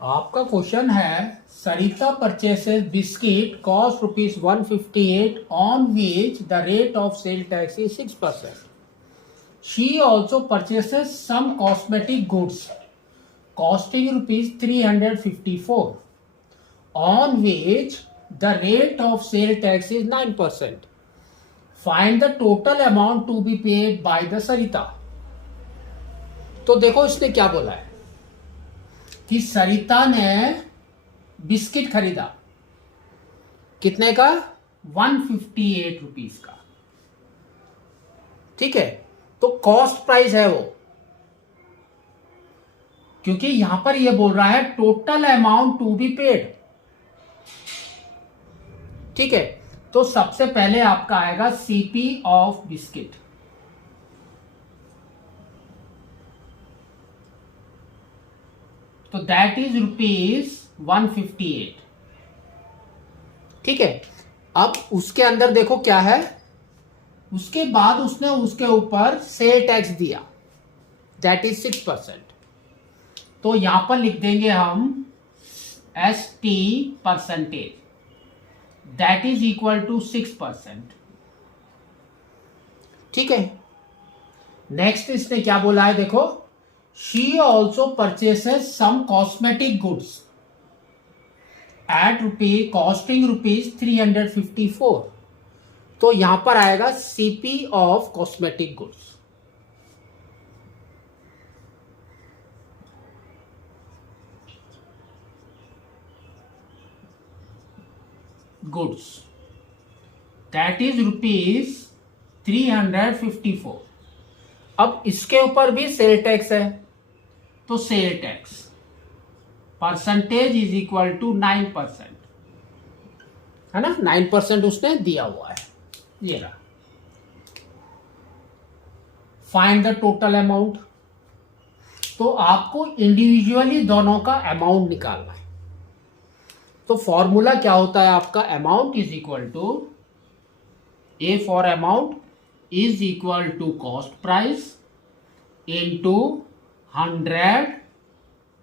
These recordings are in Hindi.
आपका क्वेश्चन है Sarita purchases biscuit cost ₹158 on which the rate of sale tax is 6%. She also purchases some cosmetic goods costing ₹354 on which the rate of sale tax is 9%. Find the total amount to be paid by the Sarita. तो देखो इसने क्या बोला है कि सरिता ने बिस्किट खरीदा कितने का ₹158 का। ठीक है, तो कॉस्ट प्राइस है वो, क्योंकि यहां पर ये बोल रहा है total amount to be paid. ठीक है, तो सबसे पहले आपका आएगा सीपी ऑफ बिस्किट। तो दैट इज ₹158। ठीक है, अब उसके अंदर देखो क्या है, उसके बाद उसने उसके ऊपर सेल टैक्स दिया, दैट इज 6%। तो यहां पर लिख देंगे हम ST percentage, that is equal to 6%। ठीक है, नेक्स्ट इसने क्या बोला है देखो, she also purchases some cosmetic goods at costing ₹354। तो यहां पर आएगा CP of cosmetic goods. Goods that is ₹354। अब इसके ऊपर भी सेल टैक्स है, तो sale tax percentage is equal to 9%, है ना। 9% उसने दिया हुआ है, ये रहा। फाइंड द टोटल अमाउंट, तो आपको इंडिविजुअली दोनों का अमाउंट निकालना है। तो फॉर्मूला क्या होता है आपका, amount is equal to A for amount is equal to cost price into 100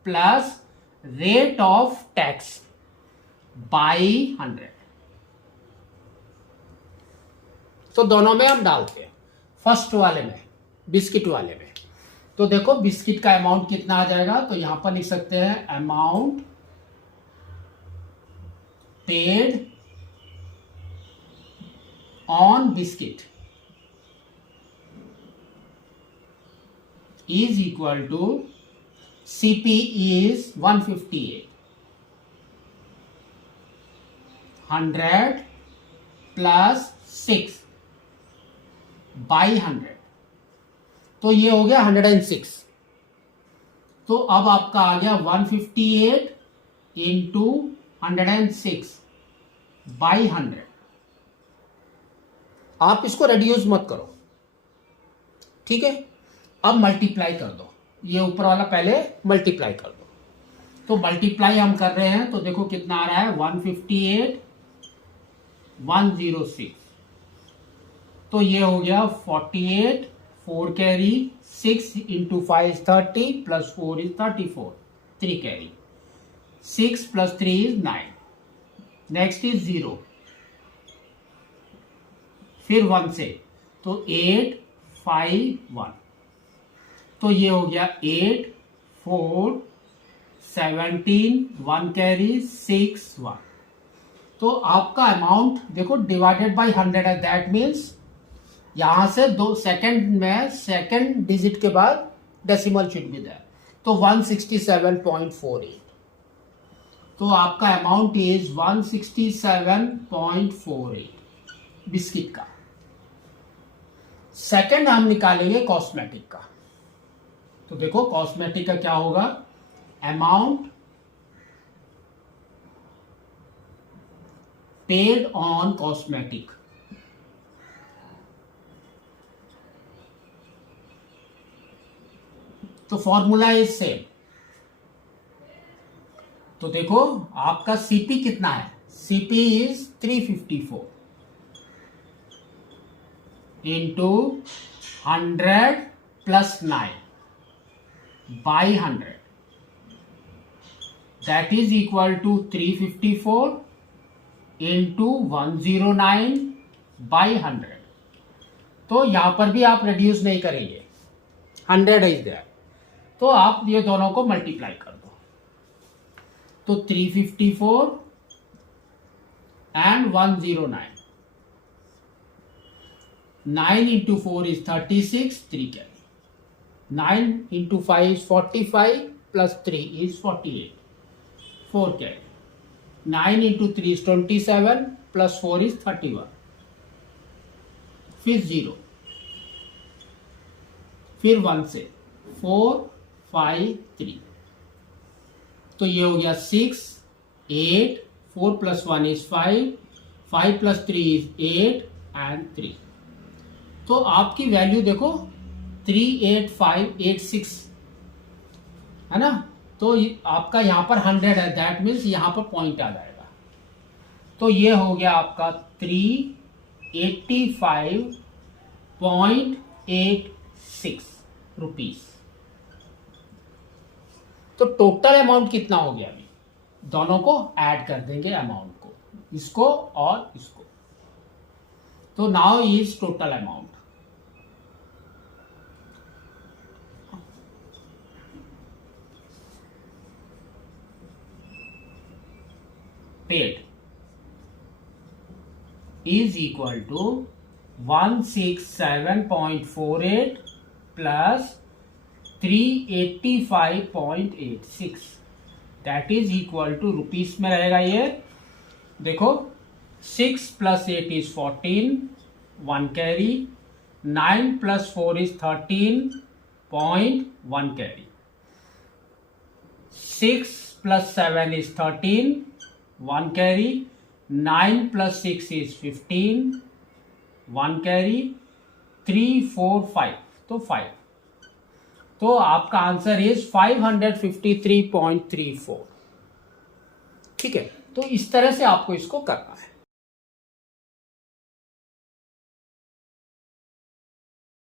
plus rate of tax by 100। तो दोनों में हम डालते हैं, फर्स्ट वाले में बिस्किट वाले में। तो देखो बिस्किट का अमाउंट कितना आ जाएगा, तो यहां पर लिख सकते हैं amount paid on biscuit is equal to CP is 158, 100 plus 6 by 100, तो ये हो गया 106। तो अब आपका आ गया 158 इंटू 106 बाई 100। आप इसको रेड्यूस मत करो, ठीक है। अब मल्टीप्लाई कर दो, ये ऊपर वाला पहले मल्टीप्लाई कर दो। तो मल्टीप्लाई हम कर रहे हैं, तो देखो कितना आ रहा है 158 106। तो ये हो गया 48, 4 carry, 6 into 5 is 30 plus 4 is 34, 3 carry, 6 plus 3 is 9। Next is 0, फिर 1 से, तो 8 5 1। तो ये हो गया 8 4 17, 1 कैरी, 6 1। तो आपका अमाउंट देखो डिवाइडेड बाय 100 है, दैट मीन्स यहां से 2 सेकंड में सेकंड डिजिट के बाद डेसिमल शुड बी देयर, तो 167.48। तो आपका अमाउंट इज 167.48 बिस्किट का। सेकंड हम निकालेंगे कॉस्मेटिक का। तो देखो कॉस्मेटिक का क्या होगा, अमाउंट पेड ऑन कॉस्मेटिक, तो फॉर्मूला इज सेम। तो देखो आपका सीपी कितना है, CP is 354 into 100 plus 9 by 100, that is equal to 354 into 109 by 100। तो यहां पर भी आप रिड्यूस नहीं करेंगे, 100 इज देयर, तो आप ये दोनों को मल्टीप्लाई कर दो। तो 354 and 109, 9 into 4 is 36, 3 carry. 9 into 5 is 45, plus 3 is 48, 4 carry. 9 into 3 is 27, plus 4 is 31. फिर 0, फिर 1 से 4, 5, 3, तो ये हो गया 6, 8, 4 plus 1 is 5, 5 plus 3 is 8 and 3। तो आपकी वैल्यू देखो 38586 है ना। तो आपका यहां पर 100 है, दैट मीन्स यहां पर पॉइंट आ जाएगा। तो ये हो गया आपका 385.86 रुपीस। तो टोटल अमाउंट कितना हो गया? अभी दोनों को ऐड कर देंगे अमाउंट को, इसको और इसको। तो now is total amount paid is equal to 167.48 plus 385.86, that is equal to rupees में रहेगा ये। देखो 6 plus 8 is 14, 1 carry, 9 plus 4 is 13.1 carry, 6 plus 7 is 13, 1 carry, 9 plus 6 is 15, 1 carry, 3, 4, 5, तो 5। तो आपका आंसर इज 553.34। ठीक है, तो इस तरह से आपको इसको करना है।